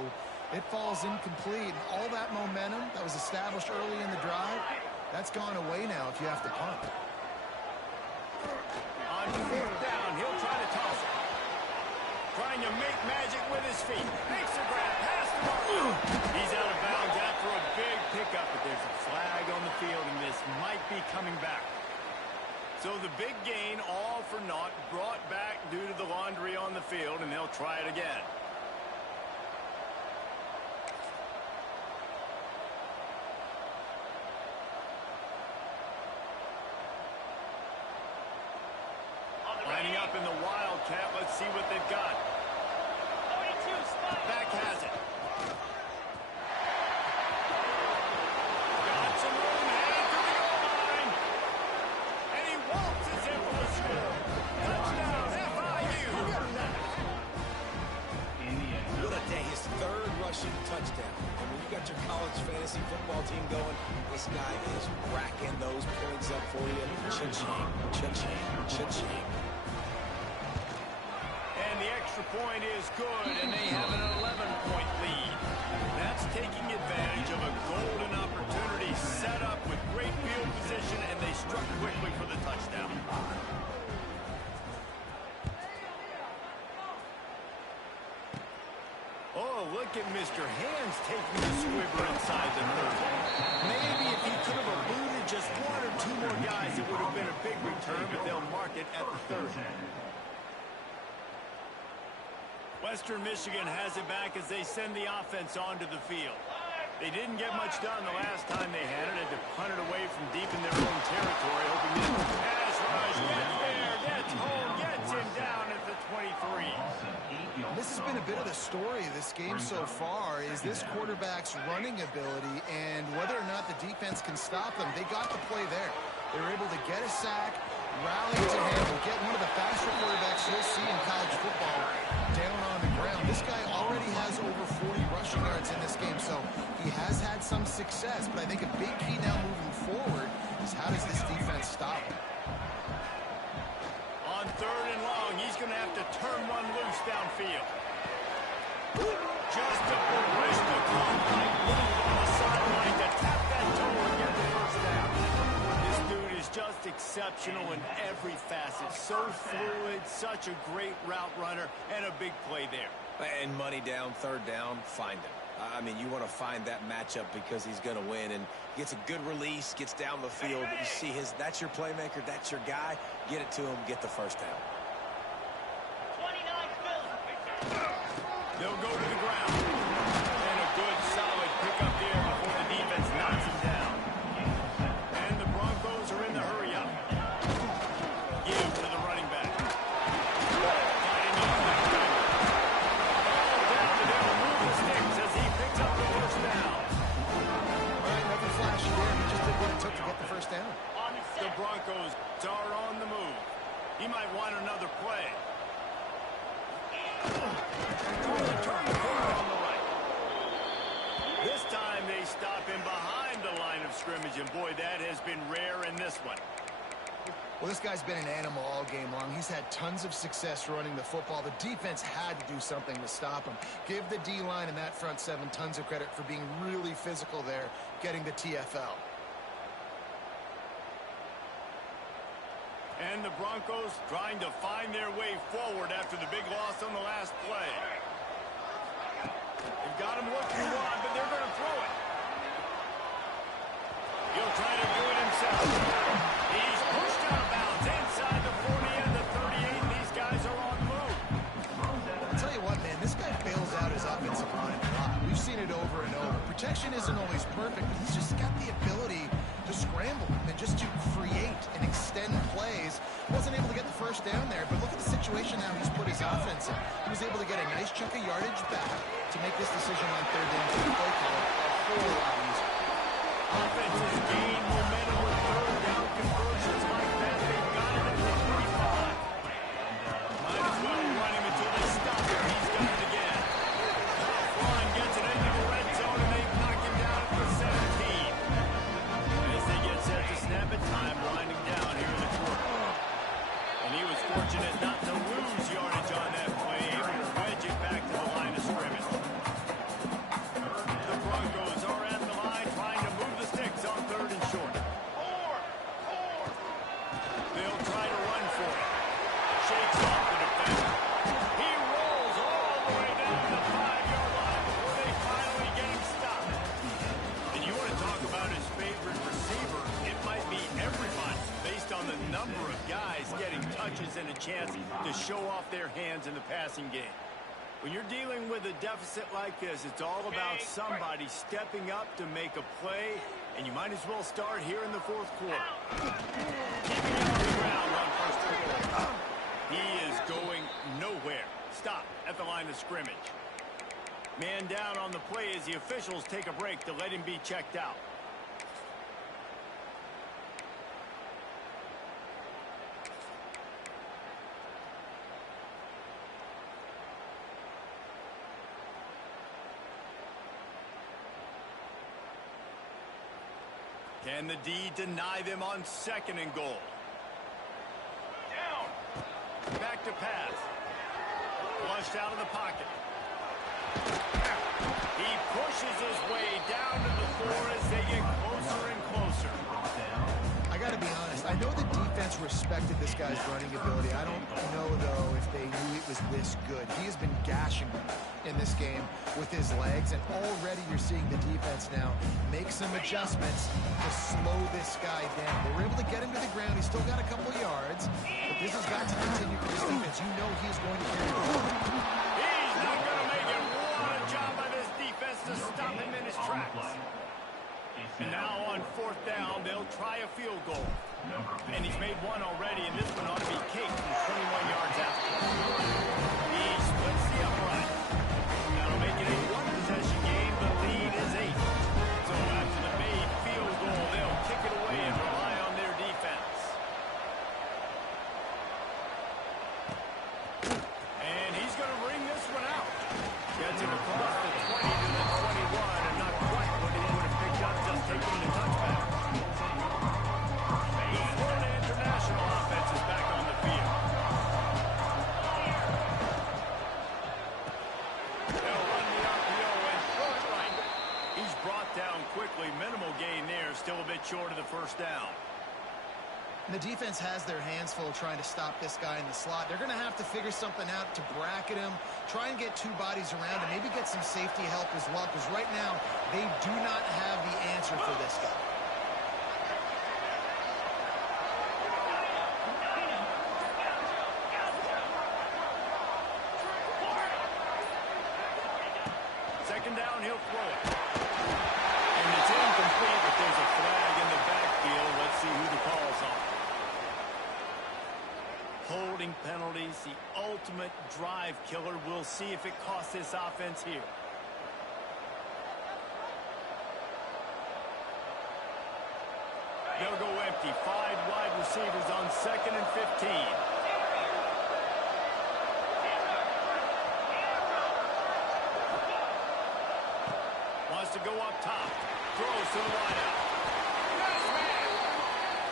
it falls incomplete. And all that momentum that was established early in the drive, that's gone away now if you have to punt. On 4th down, he'll try to toss it. Trying to make magic with his feet. Makes a grab, pass the ball. He's out of bounds after a big pickup, but there's a flag on the field, and this might be coming back. So the big gain, all for naught, brought back due to the laundry on the field, and they'll try it again. Lining up in the Wildcat, let's see what they've got. Back has it. Got some room, headed for the goal line. And he waltzes in for the score. Touchdown, FIU. What a day. His 3rd rushing touchdown. And when you got your college fantasy football team going, this guy is racking those points up for you. Cha-ching, cha-ching, cha-ching. And the extra point is good, and they have an 11-point lead. That's taking advantage of a golden opportunity set up with great field position, and they struck quickly for the touchdown. Oh, look at Mr. Hands taking the squibber inside the 30. Maybe if he could have eluded just 1 or 2 more guys, it would have been a big return, but they'll mark it at the 30. Western Michigan has it back as they send the offense onto the field. They didn't get much done the last time they had it. Had to punt it away from deep in their own territory, hoping that pass rush gets there, gets home, gets him down at the 23. This has been a bit of the story of this game so far, is this quarterback's running ability and whether or not the defense can stop them. They got the play there. They were able to get a sack, rally to him, get one of the faster quarterbacks you'll see in college football down on the ground. This guy already has over 40 rushing yards in this game, so he has had some success, but I think a big key now moving forward is how does this defense stop him? On 3rd and long, he's going to have to turn one loose downfield. Just a ballistical right move on the sideline to tap that toe and get the first down. This dude is just exceptional in every facet. So fluid, such a great route runner, and a big play there. And money down, 3rd down, find him. I mean, you want to find that matchup because he's going to win, and gets a good release, gets down the field. You see that's your playmaker, that's your guy. Get it to him, get the first down. They'll go to the ground. And a good, solid pickup there before the defense knocks him down. And the Broncos are in the hurry-up. Give to the running back. Fighting off that guy. Ball down, and they'll move the sticks as he picks up the first down. All right, nothing flashy there. He just did what it took to get the first down. The Broncos are on the move. He might want another play. Turn the corner on the right. This time they stop him behind the line of scrimmage, and boy, that has been rare in this one. Well, this guy's been an animal all game long. He's had tons of success running the football. The defense had to do something to stop him. Give the D-line and that front seven tons of credit for being really physical there, getting the TFL. And the Broncos trying to find their way forward after the big loss on the last play. They've got him looking wide, but they're going to throw it. He'll try to do it himself. He's pushed out of bounds inside the 40 and the 38. These guys are on the move. I'll tell you what, man, this guy bails out his offensive line a lot. We've seen it over and over. Protection isn't always perfect, but he's just got the ability to scramble and just to create and extend plays. Wasn't able to get the first down there, but look at the situation now he's put his offense in. He was able to get a nice chunk of yardage back to make this decision on third down to the play call a whole lot easier. Offenses gain momentum with third down conversions like that. They've got it at the 35. Might as well run him until they stop him. He's got it again. Line gets it into the red zone, and they've knocked him down at the 17. As they get set to snap it, time winding down here in the quarter. And he was fortunate not to lose yardage on that play, able to wedge it back to the line of scrimmage. The Broncos are at the line trying to move the sticks on third and short. They'll try to run for it. Shakes off the defender. He rolls all the way down the 5-yard line before they finally get him stopped. And you want to talk about his favorite receiver, it might be everybody based on the number of guys getting touches and a chance to show off their hands in the passing game. When you're dealing with a deficit like this, it's all about somebody stepping up to make a play, and you might as well start here in the fourth quarter. Keeping it on the ground on first and goal. He is going nowhere. Stop at the line of scrimmage. Man down on the play as the officials take a break to let him be checked out. Can the D deny them on second and goal? Down. Back to pass. Flushed out of the pocket. He pushes his way down to the floor as they get closer and closer. I got to be honest. I know the defense respected this guy's running ability. I don't know, though, if they knew it was this good. He has been gashing them in this game with his legs, and already you're seeing the defense now make some adjustments to slow this guy down. They were able to get him to the ground. He's still got a couple yards, but this has got to continue for this defense. You know he's going to carry the ball. He's not going to make it. What a job by this defense to stop him in his tracks. And now on fourth down, they'll try a field goal. And he's made one already, and this one ought to be caked from 21 yards out. He splits the upright. That'll make it a one-possession game. The lead is 8. So after the made field goal, they'll kick it away and rely on their defense. And he's going to bring this one out. Gets it across the 20 to the 21, and not quite what he would have picked up just taking the touchback. The Florida International offense is back on the field. They'll run the RPO and throw it right. He's brought down quickly. Minimal gain there, still a bit short of the first down. And the defense has their hands full trying to stop this guy in the slot. They're going to have to figure something out to bracket him, try and get two bodies around him, maybe get some safety help as well, because right now they do not have the answer for this guy. second down, he'll throw it. And it's incomplete, but there's a flag in the backfield. Let's see who the call's on. Holding penalties, the ultimate drive killer. We'll see if it costs this offense here. They'll go empty. 5 wide receivers on 2nd and 15. Wants to go up top. Throws to the wideout.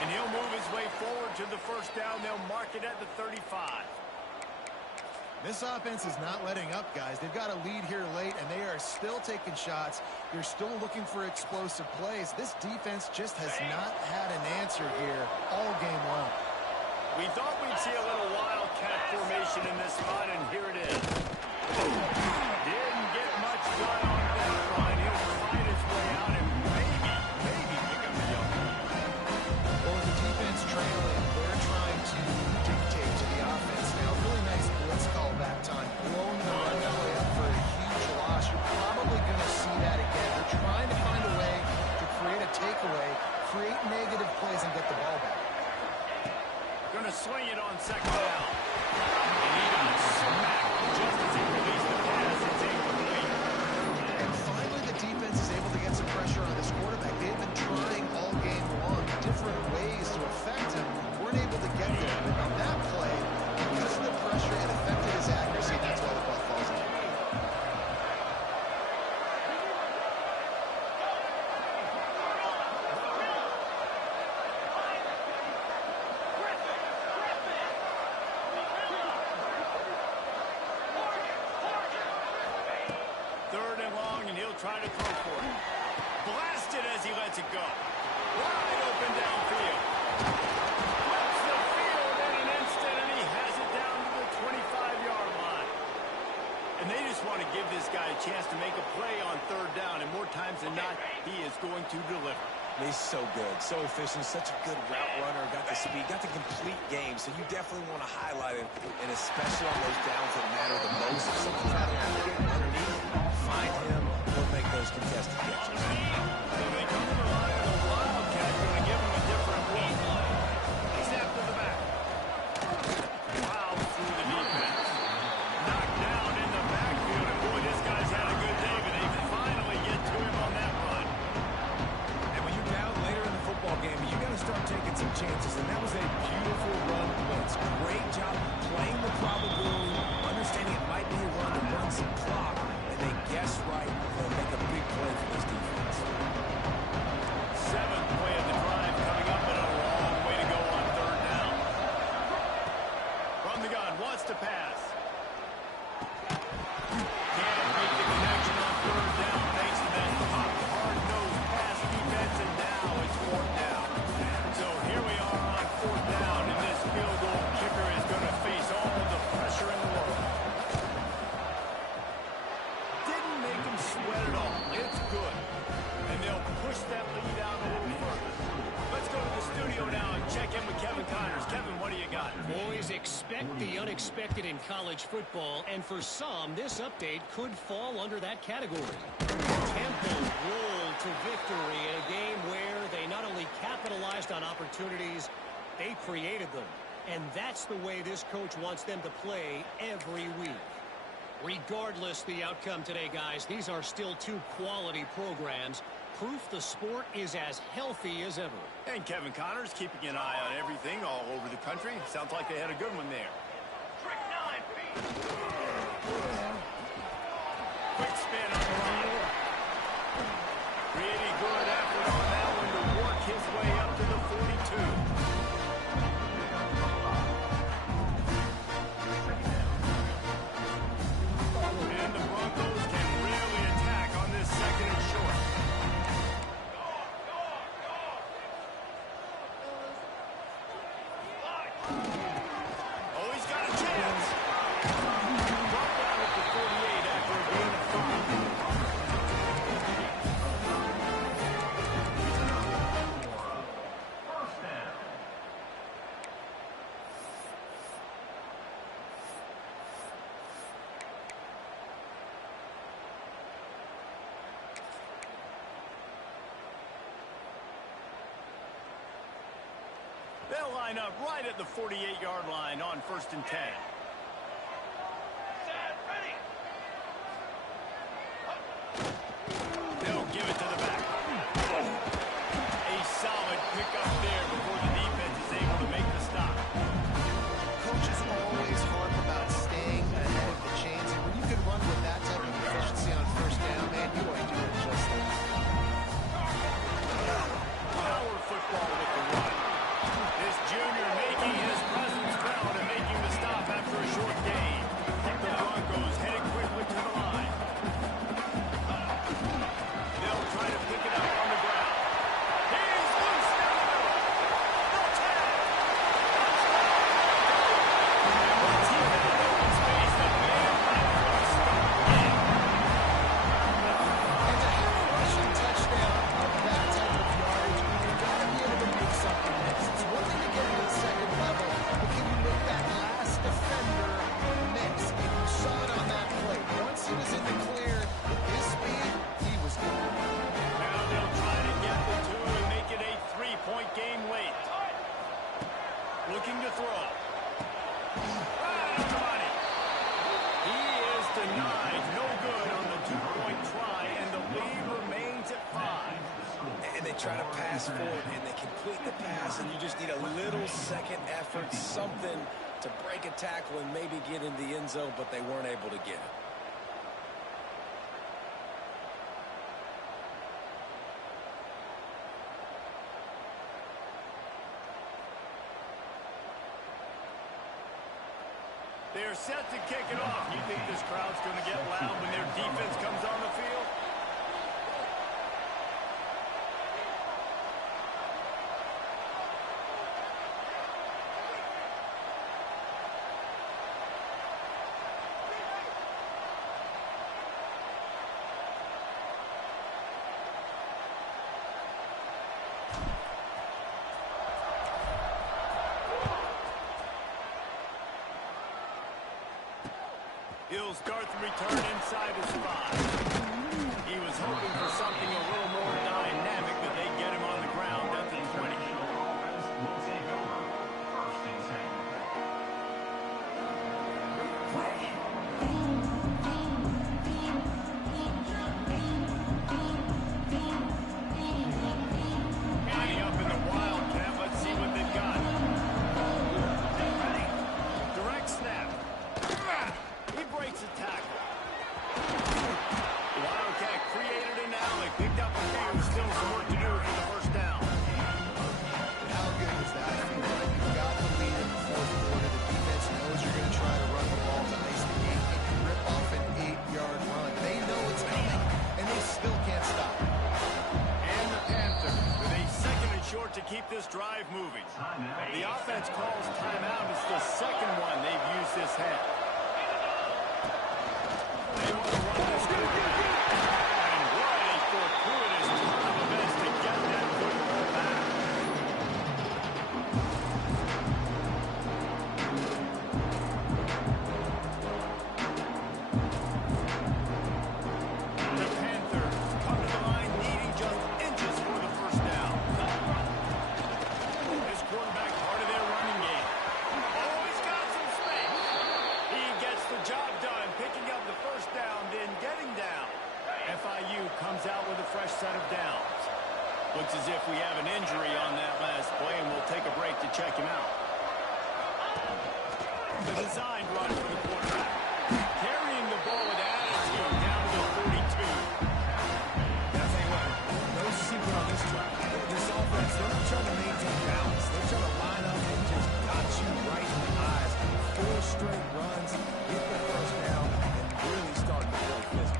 And he'll move his way forward to the first down. They'll mark it at the 35. This offense is not letting up, guys. They've got a lead here late, and they are still taking shots. They're still looking for explosive plays. This defense just has not had an answer here all game long. We thought we'd see a little wildcat formation in this spot, and here it is. Didn't get much done on that line. He'll fight his way out and maybe pick up a young one. Well, with the defense trailing, they're trying to dictate to the offense now. Really nice blitz call that time. Blowing the run play up for a huge loss. You're probably going to see that again. They're trying to find a way to create a takeaway, create negative plays, and get the ball back. Going to swing it on second down. And he got smacked just as he released the pass. It's incomplete. And finally, the defense is able to get some pressure on this quarterback. They've been trying all game long different ways to affect him. Weren't able to get there. But on that play, because of the pressure, it affected his accuracy. That's why the ball falls in. Try to throw for it. Blasted as he lets it go. Wide open downfield. Flips the field in an instant, and he has it down to the 25-yard line. And they just want to give this guy a chance to make a play on 3rd down, and more times than not, he is going to deliver. He's so good, so efficient, such a good route runner, got the speed, got the complete game, so you definitely want to highlight him, and especially on those downs that matter the most. If something's out there underneath, find him, he'll make those contested catches. So they come to the line of the Wildcat, going to give him a different look. Snap to the back. Wow, through the defense. Knocked down in the backfield, and boy, this guy's had a good day, but they finally get to him on that run. Later in the football game, you got to start taking some chances, and that was a beautiful run blitz. Great job playing the probability, understanding it might be a run to run some clock, and they guess right. They'll make a big play for this defense. 7th play of the drive coming up, and a long way to go on 3rd down. From the gun, wants to pass. Can't make the connection on 3rd down thanks to that hard-nosed pass defense, and now it's 4th down. So here we are on 4th down, and this field goal kicker is going to face all the pressure in the world. Didn't make him sweat at all. It's good. And they'll push that lead out a little further. Let's go to the studio now and check in with Kevin Connors. Kevin, what do you got? Boys, expect the unexpected in college football, and for some, this update could fall under that category. Temple rolled to victory in a game where they not only capitalized on opportunities, they created them. And that's the way this coach wants them to play every week. Regardless the outcome today, guys, these are still 2 quality programs. Proof the sport is as healthy as ever. And Kevin Connors keeping an eye on everything all over the country. Sounds like they had a good one there. Quick spin on the run. Really good effort on that one to work his way up to the 42. And the Broncos can really attack on this 2nd and short. Oh, he's got a chance. Brought down at the They'll line up right at the 48-yard line on 1st and 10. They'll give it to the back. A solid pickup there before the defense is able to make the stop. Coaches always harp about staying ahead of the chains, and when you can run with that type of efficiency on 1st down, man, you are doing just that. Power football with the run. This junior making his presence felt and making the stop after a short gain. The Broncos headed quickly to the line. They'll try to pick it up on the ground. He's loose down the middle. No tag. Once he had an open space, the man might have start again. And to have a rushing touchdown of that type of yardage, you've got to be able to make something next. It's one thing to get to the second level, but can you make that last defender mix? And you saw it on that play. Once he was in the clear, with his speed, he was gone. Now they'll try to get the two and make it a 3-point game late. Looking to throw. Right on the money. He is denied. No good on the 2-point try, and the lead remains at 5. And they try to pass forward, and they complete the pass, and you just need a little second effort, something to break a tackle and maybe get in the end zone, but they weren't able to get it. They're set to kick it off. You think this crowd's going to get loud when their defense comes on the field? He'll start the return inside his 5. He was hoping for something a little more dynamic, but they get him on the ground at the 20. Lining up in the Wildcat. Let's see what they've got. Direct snap. He breaks a tackle. The Wildcat created an alley, picked up a few, still some work to do for the 1st down. How good is that? You've got the lead in the 4th quarter. The defense knows you're going to try to run the ball to ice the game, and you rip off an 8-yard run. They know it's coming, and they still can't stop it. And the Panthers with a 2nd and short to keep this drive moving. The offense calls timeout. It's the 2nd one they've used this half. They want to run this quickly. And what a fortuitous turn of events to get that football back. The Panthers come to the line needing just inches for the 1st down. This quarterback part of their running game. Oh, he's got some space. He gets the job done, picking up the 1st down, then getting down. FIU comes out with a fresh set of downs. Looks as if we have an injury on that last play, and we'll take a break to check him out. The designed run for the quarterback. Carrying the ball with attitude down to the 42. I'll tell you what, no secret on this drive. This offense, they're not trying to maintain balance. They're trying to line up and just dot you right in the eyes. 4 straight runs, get the 1st down, and really start to play physical.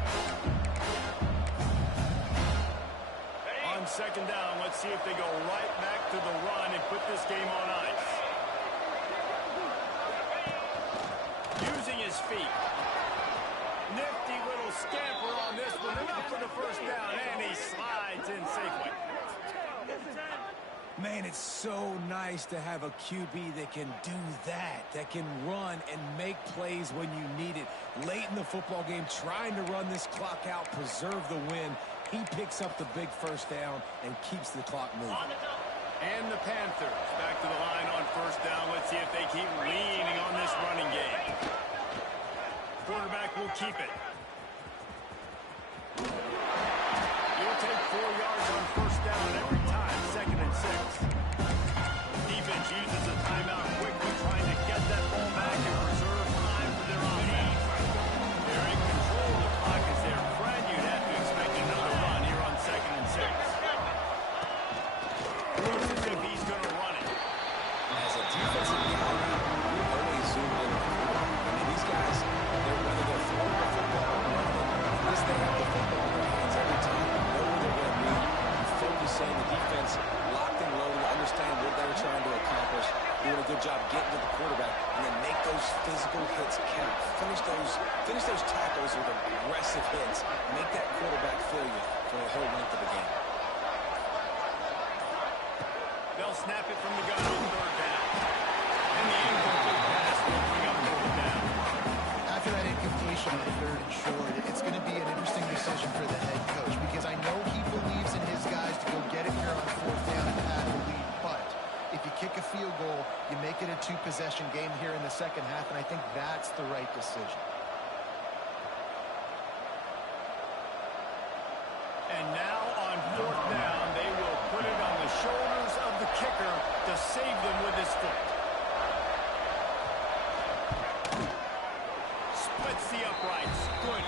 On 2nd down, let's see if they go right back to the run and put this game on ice. Using his feet. Nifty little scamper on this one, enough for the 1st down, and he slides in safely. Man, it's so nice to have a QB that can do that can run and make plays when you need it. Late in the football game, trying to run this clock out, preserve the win. He picks up the big 1st down and keeps the clock moving. And the Panthers back to the line on first down. Let's see if they keep leaning on this running game. Quarterback will keep it. He'll take 4 yards on first down every time, 2nd and 6. Defense uses a timeout quickly, trying to get that ball back and reserve time for their offense. They're in control of the clock as their friend. You'd have to expect another run here on 2nd and 6. Looks as if he's going to run it. As a defensive guy, we always zoom in on the quarterback. I mean, these guys, whether they're throwing the football or running it, at least they have the football in their hands every time. They know where they're going to be. You focus in, the defense locked and loaded, understand what they were trying to accomplish, doing a good job getting to the quarterback, and then make those physical hits count. Finish those tackles with aggressive hits. Make that quarterback feel you for the whole length of the game. They'll snap it from the gun on 3rd down. And the incomplete pass will bring up 4th down. After that incompletion on 3rd and short, it's going to be an interesting decision for the head coach because I know he believes in his guys to go get it here on 4th down and pad the lead. But if you kick a field goal, you make it a 2-possession game here in the second half, and I think that's the right decision. And now on 4th down, they will put it on the shoulders of the kicker to save them with his foot. Splits the uprights. Good.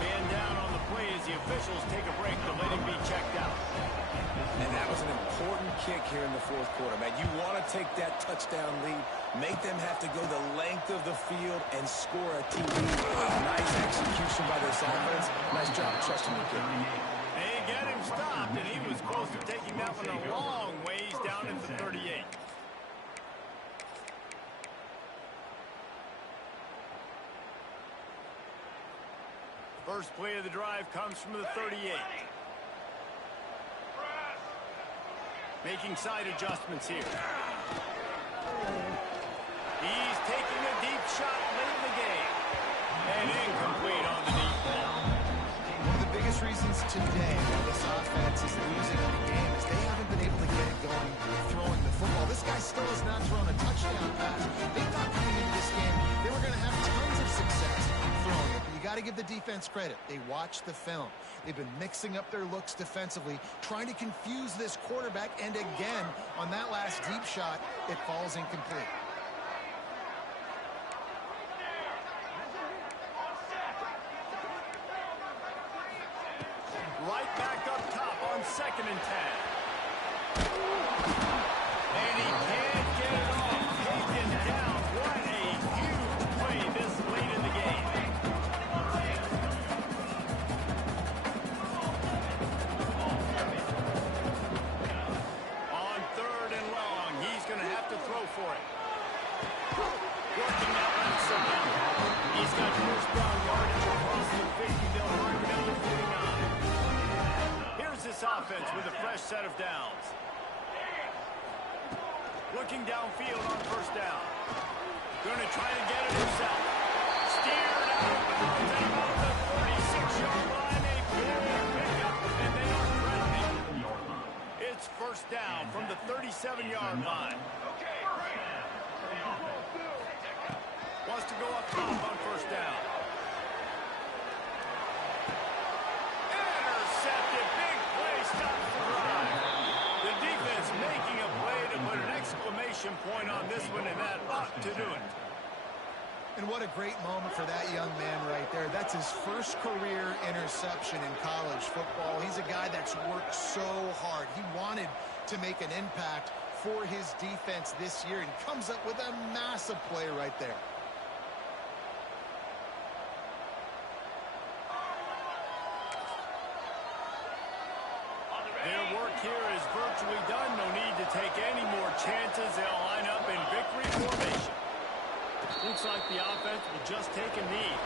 Man down on the play as the officials take a break to let him be checked out. And that was an important kick here in the 4th quarter, man. You want to take that touchdown lead, make them have to go the length of the field and score a TD. Nice execution by this offense. Nice job trusting the kick. They get him stopped, and he was close to taking that one a long ways down at the 38. First play of the drive comes from the 38. Making side adjustments here. He's taking a deep shot late in the game. And incomplete on the deep ball. One of the biggest reasons today why this offense is losing in the game is they haven't been able to get it going throwing the football. This guy still has not thrown a touchdown pass. They thought coming into this game they were going to have tons of success throwing it. But you got to give the defense credit. They watched the film. They've been mixing up their looks defensively, trying to confuse this quarterback, and again, on that last deep shot, it falls incomplete. Right back up top on 2nd and 10. And he can't get it off. Taken down. What a huge play this late in the game. On 3rd and long, he's going to have to throw for it. Working that left side. He's got first down yardage across the 50. They'll mark it at the 49. Here's this offense with a fresh set of downs. Looking downfield on first down. Going to try to get it himself. Steered out of bounds at about the 46-yard line. A big pickup, and they are threatening. It's first down from the 37-yard line. Wants to go up top on first down. Intercepted. Big play. Stops the drive. The defense making a play to put an exclamation point on this one, and that ought to do it. And what a great moment for that young man right there. That's his first career interception in college football. He's a guy that's worked so hard. He wanted to make an impact for his defense this year and comes up with a massive play right there. Their work here is virtually done. No need to take any more chances. They'll line up in victory formation. Looks like the offense will just take a knee.